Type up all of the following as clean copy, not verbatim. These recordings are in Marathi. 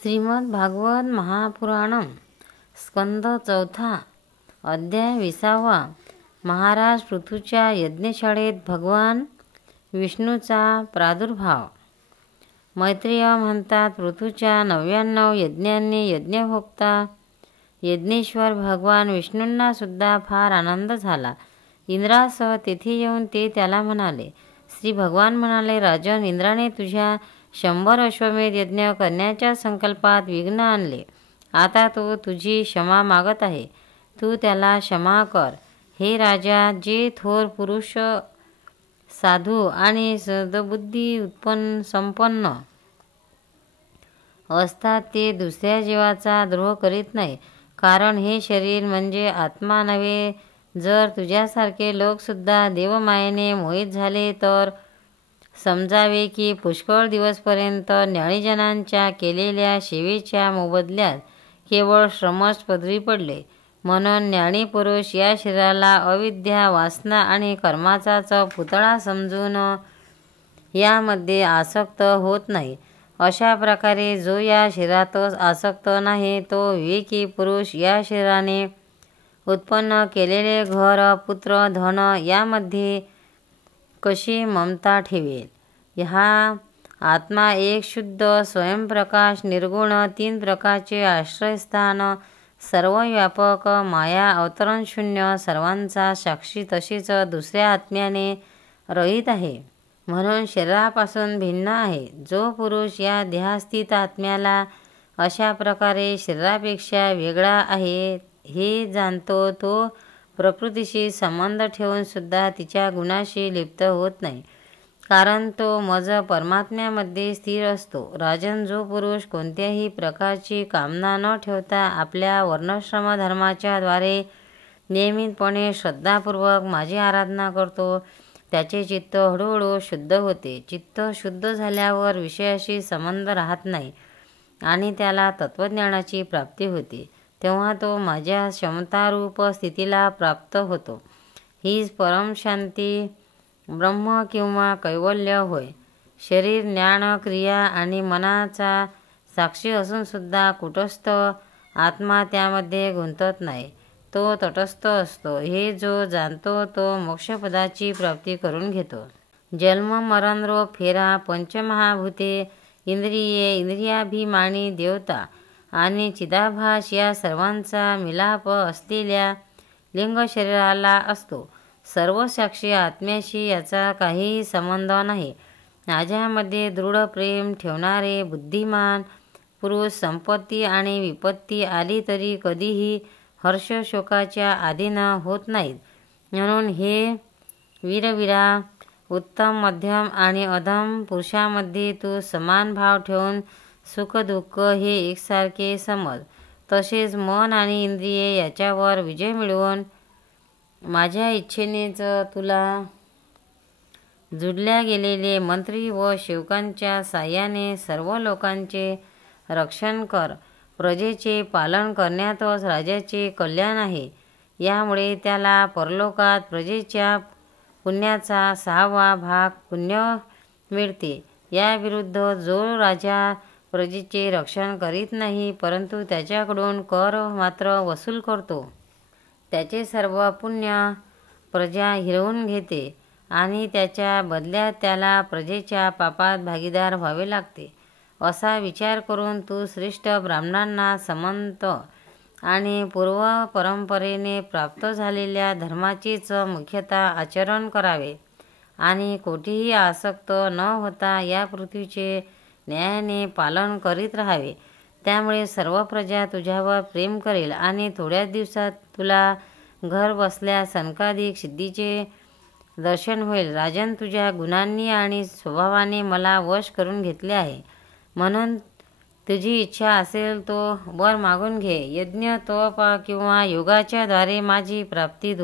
श्रीमद भागवत महापुराणम स्कंद चौथा अध्याय 20वा. महाराज पृथूच्या यज्ञशाळेत भगवान विष्णूचा प्रादुर्भाव. मैत्रेय म्हणतात, पृथूच्या 99 यज्ञांनी यज्ञभोक्ता यज्ञेश्वर भगवान विष्णूंना सुद्धा फार आनंद झाला. इंद्रासह तेथे येऊन ते त्याला म्हणाले. श्री भगवान म्हणाले, राजन, इंद्राने तुझ्या 100 अश्वमेध यज्ञ करण्याच्या संकल्पात विघ्न आणले. आता तो तुझी क्षमा मागत आहे. तू त्याला क्षमा कर. हे राजा, जे थोर पुरुष साधू आणि सद्बुद्धी संपन्न असतात ते दुसऱ्या जीवाचा द्रोह करीत नाही, कारण हे शरीर म्हणजे आत्मा नव्हे. जर तुझ्यासारखे लोकसुद्धा देवमायेने मोहित झाले तर समजावे की पुष्कळ दिवसपर्यंत ज्ञानीजनांच्या केलेल्या सेवेच्या मोबदल्यात केवळ श्रमच पदरी पडले. म्हणून ज्ञानी पुरुष या शरीराला अविद्या, वासना आणि कर्माचाच पुतळा समजून यामध्ये आसक्त होत नाही. अशा प्रकारे जो या शरीरातच आसक्त नाही, तो विवेकी पुरुष या शरीराने उत्पन्न केलेले घर, पुत्र, धन यामध्ये कशी ममता ठेवेल. हा आत्मा एक शुद्ध स्वयंप्रकाश, निर्गुण, 3 प्रकारचे आश्रयस्थान, सर्वव्यापक, माया अवतरणशून्य, सर्वांचा साक्षी, तसेच दुसऱ्या आत्म्याने रहित आहे. म्हणून शरीरापासून भिन्न आहे. जो पुरुष या देहास्थित आत्म्याला अशा प्रकारे शरीरापेक्षा वेगळा आहे हे जाणतो, तो प्रकृतीशी संबंध ठेवून सुद्धा तिच्या गुणाशी लिप्त होत नाही, कारण तो मज परमात्म्यामध्ये स्थिर असतो. राजन, जो पुरुष कोणत्याही प्रकारची कामना न ठेवता आपल्या वर्णाश्रम धर्माच्या द्वारे नियमितपणे श्रद्धापूर्वक माझी आराधना करतो, त्याचे चित्त हळूहळू शुद्ध होते. चित्त शुद्ध झाल्यावर विषयाशी संबंध राहत नाही आणि त्याला तत्वज्ञानाची प्राप्ती होते. तेव्हा तो माझ्या क्षमतारूप स्थितीला प्राप्त होतो. हीच परमशांती, ब्रह्म किंवा कैवल्य होय. शरीर, ज्ञान, क्रिया आणि मनाचा साक्षी असून सुद्धा कुटस्थ आत्मा त्यामध्ये गुंतत नाही, तो तटस्थ असतो. हे जो जाणतो तो मोक्षपदाची प्राप्ती करून घेतो. जन्म, मरण, रोग, फेरा, पंचमहाभूते, इंद्रिये, इंद्रियाभिमानी देवता आणि चिदाभास या सर्वांचा मिलाप असलेल्या लिंग शरीराला असतो. सर्व साक्षी आत्म्याशी याचा काहीही संबंध नाही. माझ्यामध्ये दृढ प्रेम ठेवणारे बुद्धिमान पुरुष संपत्ती आणि विपत्ती आली तरी कधीही हर्ष शोकाच्या अधीन होत नाहीत. म्हणून हे वीरवीरा, उत्तम, मध्यम आणि अधम पुरुषांमध्ये तू समान भाव ठेवून सुख दुःख हे एकसारखे समज. तसेच मन आणि इंद्रिये याच्यावर विजय मिळवून माझ्या इच्छेनेच तुला जुडल्या गेलेले मंत्री व सेवकांच्या साह्याने सर्व लोकांचे रक्षण कर. प्रजेचे पालन करण्यातच राजाचे कल्याण आहे. यामुळे त्याला परलोकात प्रजेच्या पुण्याचा 6वा भाग पुण्य मिळते. याविरुद्ध जो राजा प्रजेचे रक्षण करीत नाही, परंतु त्याच्याकडून कर मात्र वसूल करतो, त्याचे सर्व पुण्य प्रजा हिरवून घेते आणि त्याच्या बदल्यात त्याला प्रजेच्या पापात भागीदार व्हावे लागते. असा विचार करून तू श्रेष्ठ ब्राह्मणांना समंत आणि पूर्व परंपरेने प्राप्त झालेल्या धर्माचेच मुख्यतः आचरण करावे आणि कोठेही आसक्त न होता या पृथ्वीचे न्यायाने पालन करीत राहावे. त्यामुळे सर्व प्रजा तुझ्यावर प्रेम करेल आणि थोड्याच दिवसात तुला घर बसल्या सनकादिक सिद्धीचे दर्शन होईल. राजन, तुझ्या गुणांनी आणि स्वभावाने मला वश करून घेतले आहे. म्हणून तुझी इच्छा असेल तो वर मागून घे. यज्ञ, तप किंवा योगाच्या द्वारे माझी प्राप्ती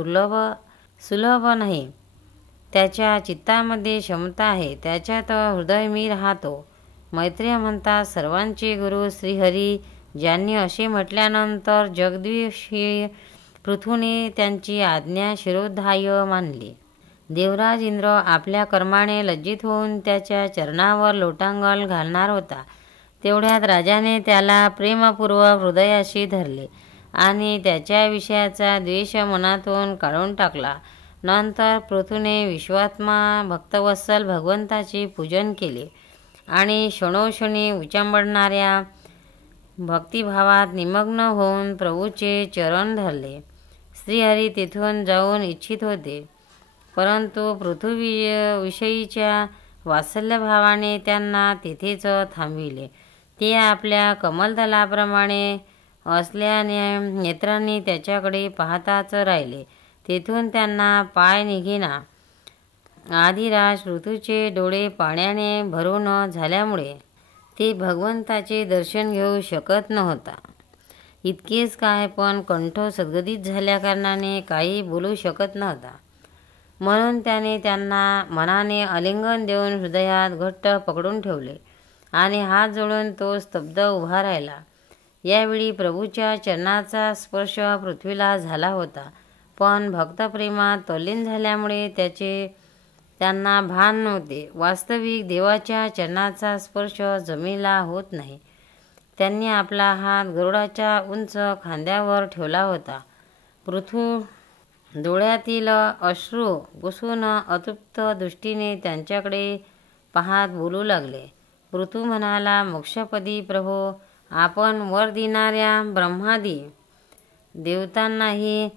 सुलभ नाही. त्याच्या चित्तामध्ये क्षमता आहे, त्याच्यात हृदय मी राहतो. मैत्रेय म्हणतात, सर्वांचे गुरु श्रीहरी ज्यांनी असे म्हटल्यानंतर जगद्विषयी पृथूने त्यांची आज्ञा शिरोधार्य मानली. देवराज इंद्र आपल्या कर्माने लज्जित होऊन त्याच्या चरणावर लोटांगण घालणार होता. तेवढ्यात राजाने त्याला प्रेमपूर्वक हृदयाशी धरले आणि त्याच्या विषयाचा द्वेष मनातून काढून टाकला. नंतर पृथूने विश्वात्मा भक्तवत्सल भगवंताचे पूजन केले आणि क्षणोक्षणी उचंबळणाऱ्या भक्तिभावात निमग्न होऊन प्रभूचे चरण धरले. श्रीहरी तेथून जाऊन इच्छित होते, परंतु पृथ्वीविषयीच्या वात्सल्यभावाने त्यांना तेथेच थांबविले. ते आपल्या कमलदलाप्रमाणे असल्याने नेत्रांनी त्याच्याकडे पाहताच राहिले. तेथून त्यांना पाय निघेना. आदिराज पृथूचे डोळे पाण्याने भरून झाल्यामुळे ते भगवंताचे दर्शन घेऊ शकत नव्हता. इतकेच काय, पण कंठ सद्गदित झाल्याकारणाने काही बोलू शकत नव्हता. म्हणून त्याने त्यांना मनाने आलिंगन देऊन हृदयात घट्ट पकडून ठेवले आणि हात जोडून तो स्तब्ध उभा राहिला. यावेळी प्रभूच्या चरणाचा स्पर्श पृथ्वीला झाला होता, पण भक्तप्रेमात तल्लीन झाल्यामुळे त्यांना भान नव्हते. वास्तविक देवाच्या चरणाचा स्पर्श जमिनीला होत नाही. त्यांनी आपला हात गरुडाच्या उंच खांद्यावर ठेवला होता. पृथू डोळ्यातील अश्रू पुसून अतृप्त दृष्टीने त्यांच्याकडे पाहत बोलू लागले. पृथू म्हणाला, मोक्षपदी प्रभो, आपण वर देणाऱ्या ब्रह्मादी देवतांनाही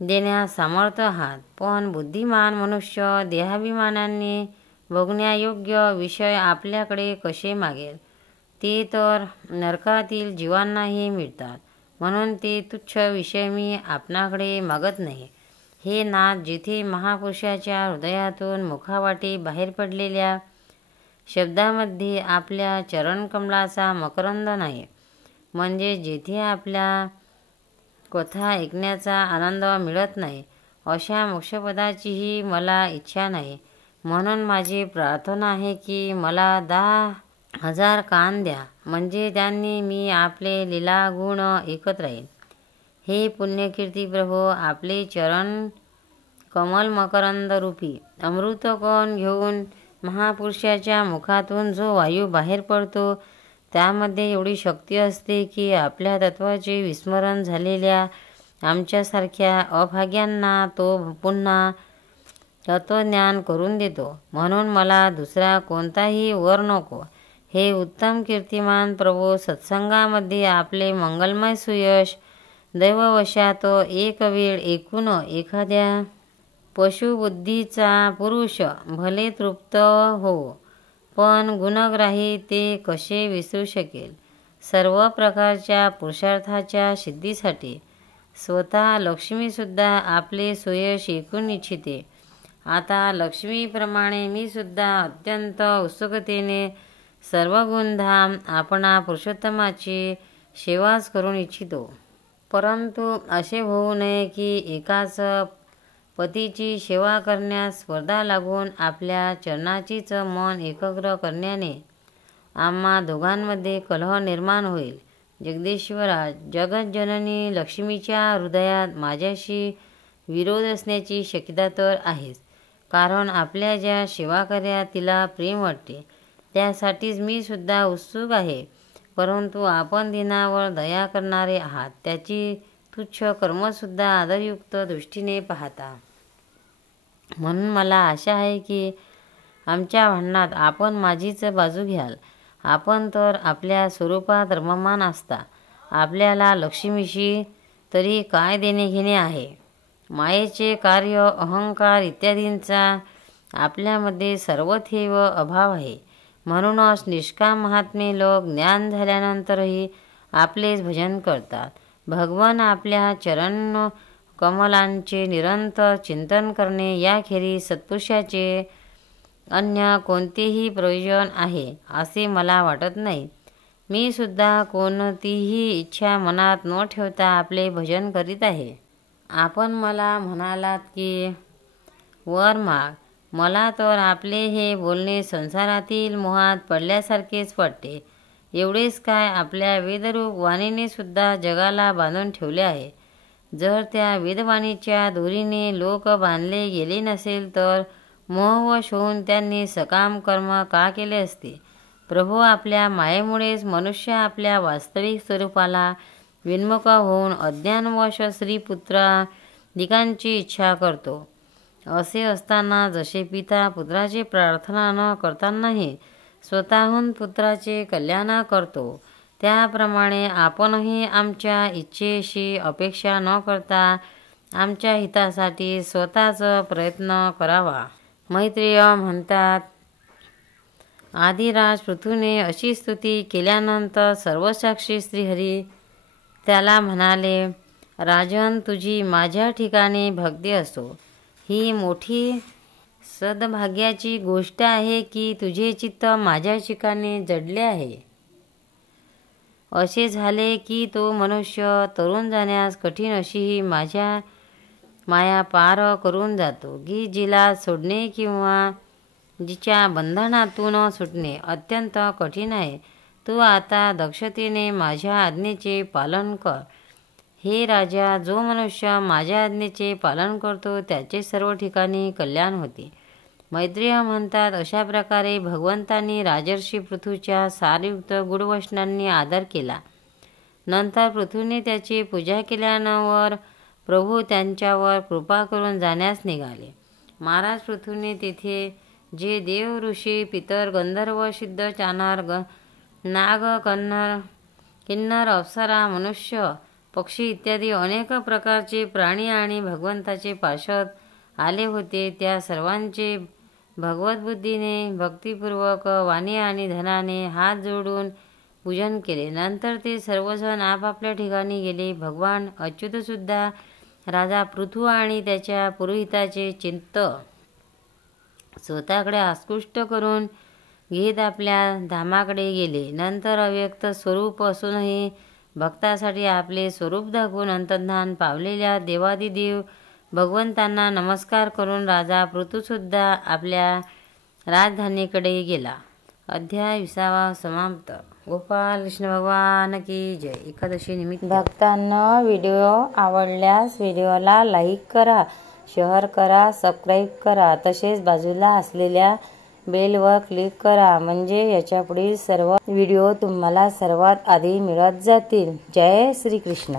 देण्यास समर्थ आहात, पण बुद्धिमान मनुष्य देहाभिमानाने बघण्यायोग्य विषय आपल्याकडे कसे मागेल? ते तर नरकातील जीवांनाही मिळतात, म्हणून ते तुच्छ विषय मी आपणाकडे मागत नाही. हे नाथ, जिथे महापुरुषाच्या हृदयातून मुखावाटे बाहेर पडलेल्या शब्दामध्ये आपल्या चरणकमलाचा मकरंद नाही, म्हणजे जेथे आपल्या कथा ऐकण्याचा आनंद मिळत नाही, अशा मोक्षपदाचीही मला इच्छा नाही. म्हणून माझी प्रार्थना आहे की मला 10,000 कान द्या, म्हणजे त्यांनी मी आपले लीला गुण ऐकत राहीन. हे पुण्यकीर्ती प्रभो, आपले चरण कमल मकरंद रूपी अमृतकण घेऊन महापुरुषाच्या मुखातून जो वायू बाहेर पडतो, त्यामध्ये एवढी शक्ती असते की आपल्या तत्वाचे विस्मरण झालेल्या आमच्यासारख्या अभाग्यांना तो पुन्हा तत्वज्ञान करून देतो. म्हणून मला दुसरा कोणताही वर नको. हे उत्तम कीर्तिमान प्रभो, सत्संगामध्ये आपले मंगलमय सुयश दैववशात एक वेळ ऐकून एखाद्या पशुबुद्धीचा पुरुष भले तृप्त हो, पण गुणग्राही ते कसे विसरू शकेल? सर्व प्रकारच्या पुरुषार्थाच्या सिद्धीसाठी स्वतः लक्ष्मीसुद्धा आपले सुयश ऐकून इच्छिते. आता लक्ष्मीप्रमाणे मी सुद्धा अत्यंत उत्सुकतेने सर्व गुणधाम आपणा पुरुषोत्तमाची सेवाच करून इच्छितो. परंतु असे होऊ नये की एकाच पतीची सेवा करण्यास स्पर्धा लागून आपल्या चरणाचीच मन एकाग्र करण्याने आम्हा दोघांमध्ये कलह निर्माण होईल. जगदीश्वरा, जगज्जननी लक्ष्मीच्या हृदयात माझ्याशी विरोध असण्याची शक्यता तर आहेच, कारण आपल्या ज्या सेवाकार्यात तिला प्रेम वाटते त्यासाठीच मी सुद्धा उत्सुक आहे. परंतु आपण दिनावर दया करणारे आहात, त्याची तुच्छ कर्मसुद्धा आदरयुक्त दृष्टीने पाहता. म्हणून मला आशा आहे की आमच्या भांडणात आपण माझीच बाजू घ्याल. आपण तर आपल्या स्वरूपात रममाण असता. आपल्याला लक्ष्मीशी तरी काय देणे घेणे आहे? मायेचे कार्य, अहंकार इत्यादींचा आपल्यामध्ये सर्वथैव अभाव आहे. म्हणूनच निष्काम महात्मे लोक ज्ञान झाल्यानंतरही आपलेच भजन करतात. भगवान आपल्या चरण कमलांचे निरंतर चिंतन करणे याखेरीज सत्पुरुषाचे अन्य कोणतेही प्रयोजन आहे असे मला वाटत नाही. मी सुद्धा कोणतीही इच्छा मनात न ठेवता आपले भजन करीत आहे. आपण मला म्हणालात की वर माग. मला तर आपले हे बोलणे संसारातील मोहात पडल्यासारखेच वाटते. एवढेच काय, आपल्या वेदरूप वाणीने सुद्धा जगाला बांधून ठेवले आहे. जर त्या वेदवाणीच्या दोरीने लोक बांधले गेले नसेल तर मोहवश होऊन त्यांनी सकाम कर्म का केले असते? प्रभू आपल्या मायेमुळेच मनुष्य आपल्या वास्तविक स्वरूपाला विन्मुख होऊन अज्ञानवश स्त्रीपुत्रादिकांची इच्छा करतो. असे असताना जसे पिता पुत्राची प्रार्थना न करतानाही स्वतःहून पुत्राचे कल्याण करतो, त्याप्रमाणे आपणही आमच्या इच्छेशी अपेक्षा न करता आमच्या हितासाठी स्वतःच प्रयत्न करावा. मैत्रेय म्हणतात, आदिराज पृथूने अशी स्तुती केल्यानंतर सर्वसाक्षी श्रीहरी त्याला म्हणाले, राजन, तुझी माझ्या ठिकाणी भक्ती असो. ही मोठी सद्भाग्याची गोष्ट आहे की तुझे चित्त माझ्या ठिकाणी जडले आहे. असे झाले की तो मनुष्य तरुण जाण्यास कठीण अशी ही माझ्या माया पार करून जातो की जिला सोडणे किंवा जिच्या बंधनातून सुटणे अत्यंत कठीण आहे. तू आता दक्षतेने माझ्या आज्ञेचे पालन कर. हे राजा, जो मनुष्य माझ्या आज्ञेचे पालन करतो त्याचे सर्व ठिकाणी कल्याण होते. मैत्रेय म्हणतात, अशा प्रकारे भगवंतांनी राजर्षी पृथूच्या सारयुक्त गुडवचनांनी आदर केला. नंतर पृथूने त्याची पूजा केल्यावर प्रभू त्यांच्यावर कृपा करून जाण्यास निघाले. महाराज पृथूने तेथे जे देव, ऋषी, पितर, गंधर्व, सिद्ध, चानर, नाग, किन्नर, अप्सरा, मनुष्य, पक्षी इत्यादी अनेक प्रकारचे प्राणी आणि भगवंताचे पार्षद आले होते, त्या सर्वांचे भगवद्बुद्धीने भक्तिपूर्वक वाणी आणि धनाने हात जोडून पूजन केले. नंतर ते सर्वजण आपापल्या ठिकाणी गेले. भगवान अच्युतसुद्धा राजा पृथू आणि त्याच्या पुरोहिताचे चित्त स्वतःकडे आकृष्ट करून घेत आपल्या धामाकडे गेले. नंतर अव्यक्त स्वरूप असूनही भक्तासाठी आपले स्वरूप दाखवून अंतर्धान पावलेल्या देवादिदेव भगवंतांना नमस्कार करून राजा पृथूसुद्धा आपल्या राजधानीकडे गेला. अध्याय 20 समाप्त. गोपाल कृष्ण भगवान की जय. एकादशी निमित्त भक्तांना व्हिडिओ आवडल्यास व्हिडिओला लाईक करा, शेअर करा, सबस्क्राईब करा. तसेच बाजूला असलेल्या बेलवर क्लिक करा, म्हणजे याच्या पुढील सर्व व्हिडिओ तुम्हाला सर्वात आधी मिळत जातील. जय श्री कृष्ण.